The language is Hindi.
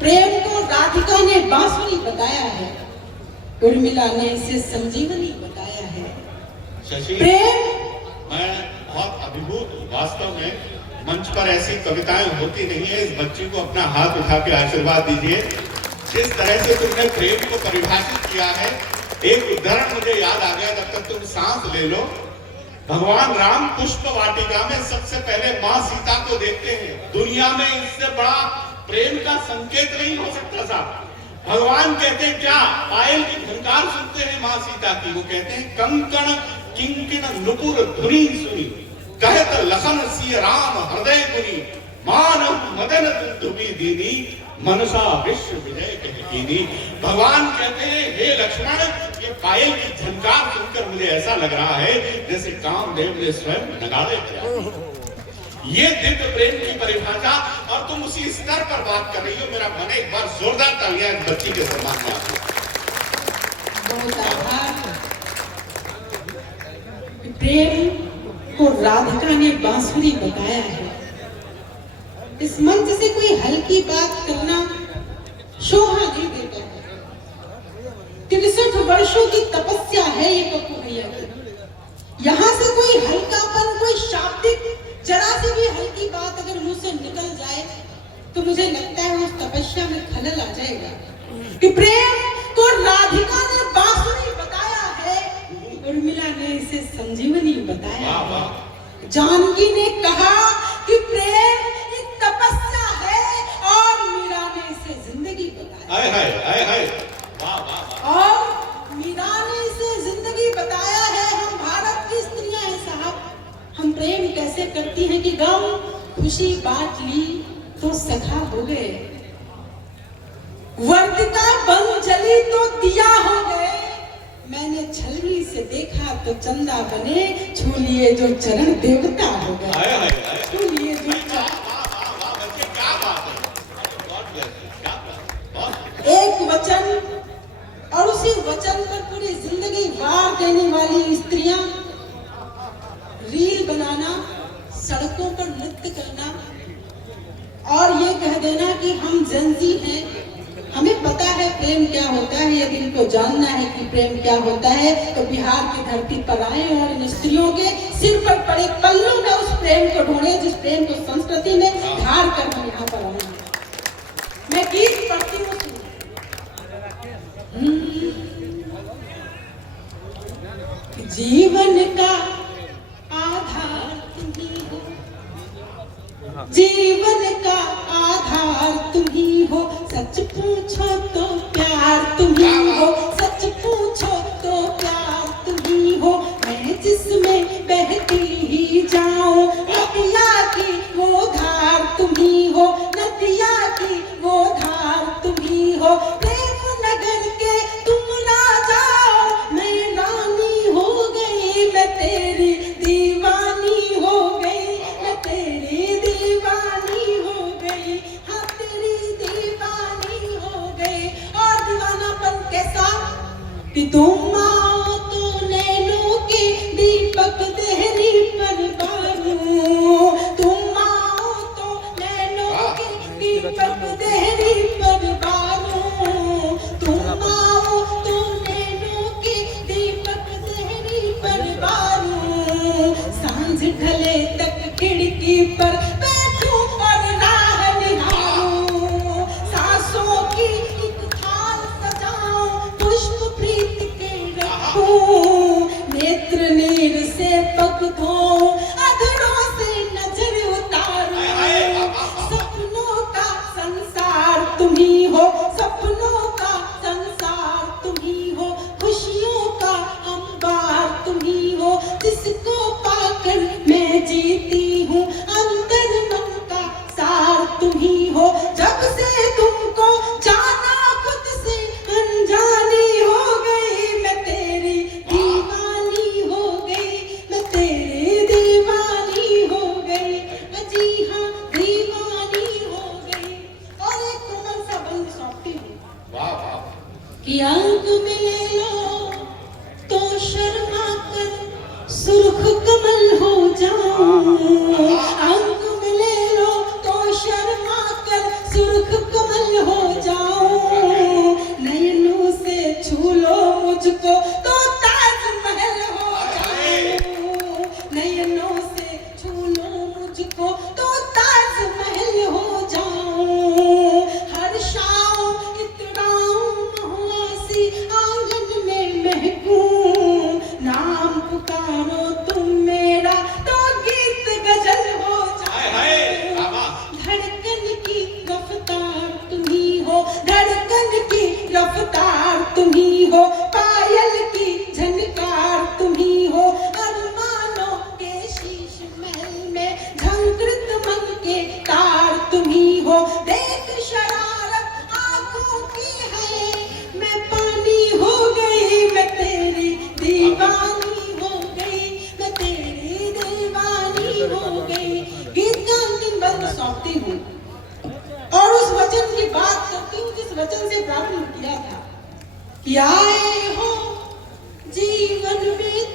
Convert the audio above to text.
प्रेम को राधिका ने बांसुरी बताया है, उर्मिला ने इसे संजीवनी बताया है। शशि, प्रेम, मैं बहुत अभिभूत हूँ। वास्तव में मंच पर ऐसी कविताएं होती नहीं है। इस बच्ची को अपना हाथ उठा के आशीर्वाद दीजिए। जिस तरह से तुमने प्रेम को परिभाषित किया है, एक उदाहरण मुझे याद आ गया। जब तक तुम सांस ले लो, भगवान राम पुष्प वाटिका में सबसे पहले माँ सीता को देखते हैं। दुनिया में इससे बड़ा प्रेम का संकेत नहीं हो सकता साहब। भगवान कहते हैं क्या? पायल की झनकार सुनते हैं माँ सीता की, वो कहते हैं कंकण किंकिण नुपुर धुनी सुनी, कहत लखन सिय राम हृदय गुनी, मानव मदन दुबी दीनी, मनसा विश्व विजय कहकीनी। भगवान कहते हैं हे लक्ष्मण, ये पायल की झनकार सुनकर मुझे ऐसा लग रहा है जैसे कामदेव ने स्वयं नगाड़े बजाए। ये दिव्य प्रेम की परिभाषा, और तुम उसी स्तर पर बात कर रही हो। मेरा मन एक बार जोरदार तालियां इस बच्ची के सम्मान में आती है। बहुत आभार। प्रेम को राधिका ने बांसुरी बताया है। इस मंच से कोई हल्की बात करना शोभा नहीं देता है। 63 वर्षों की तपस्या है ये पप्पू भैया की। यहाँ से कोई हल्कापन, कोई शाब्दिक जरा से भी हल्की बात अगर मुंह से निकल जाए तो मुझे लगता है उस तपस्या में खलल आ जाएगा। कि प्रेम को राधिका ने बांसुरी बताया है, उर्मिला ने इसे संजीवनी बताया है। जानकी ने कहा कि प्रेम एक तपस्या है, और मीरा ने इसे जिंदगी बताया। हाय हाय हाय हाय, वाह वाह। और मीरा ने इसे जिंदगी बताया है। हम भारत की स्त्रियां हैं साहब। हम प्रेम कैसे करती हैं कि गम खुशी बांट ली तो सखा हो गए, वर्तिका बन जली तो दिया हो गए, मैंने छलनी से देखा तो चंदा बने, छू लिए जो चरण देवता हो गए। छू लिए जो एक वचन, और उसी वचन पर पूरी जिंदगी वार देने वाली स्त्रियां, रील बनाना, सड़कों पर नृत्य करना, और ये कह देना कि हम जंजी हैं, हमें पता है प्रेम क्या होता है। यदि इनको जानना है कि प्रेम क्या होता है तो बिहार की धरती पर आए और इन स्त्रियों के सिर पर पड़े पल्लू में उस प्रेम को ढूंढे, जिस प्रेम को संस्कृति में धार कर हम यहाँ पर आए। मैं गीत पढ़ती हूँ। जीवन का आधार तुम ही हो, जीवन का आधार तुम ही हो, सच पूछो तो प्यार तुम ही हो, सच पूछो तो प्यार तुम ही हो, मैं जिसमें बहती ही जाऊं, नदिया की वो धार तुम ही हो, नदिया की वो धार तुम ही हो, प्रेम नगर के तुम ना जाओ, मैं रानी हो गई, मैं तेरी दीवानी हो गई, मैं तेरी दीवानी हो गई, हाँ तेरी दीवानी हो गई। और दीवानापन कैसा कि तुम आओ तो नैनों के दीपक देहरी पर बारूं, तुम आओ तो नैनों के दीपक देहरी पर बारूं, तुम आओ तो नैनों के दीपक देहरी पर बारूं, सांझ ढले तक खिड़की पर बैठूं और राह निहारूं, सांसों की एक थाल सजाऊं, पुष्प प्रीत के रखूं, नेत्र नीर से पग धोऊं, अधरों से नजर उतारूं, सपनों का संसार तुम ही हो, सपनों का संसार तुम ही हो, खुशियों का अंबार तुम ही हो, जिसको पाकर मैं जीती हूँ, अंतर मन का सार तुम ही हो, जब से तुमको जाना खुद से अनजानी हो गई, मैं तेरी दीवानी हो गई, मैं तेरी दीवानी हो गई, जी हाँ दीवानी हो गई। और एक कोमल सा बंद सौंपती हूँ कि अंक में ले लो तो शर्मा कर सुर्ख कमल हो जाऊं, अंक में ले लो तो शर्मा कर सुर्ख कमल हो कि आए हो जीवन में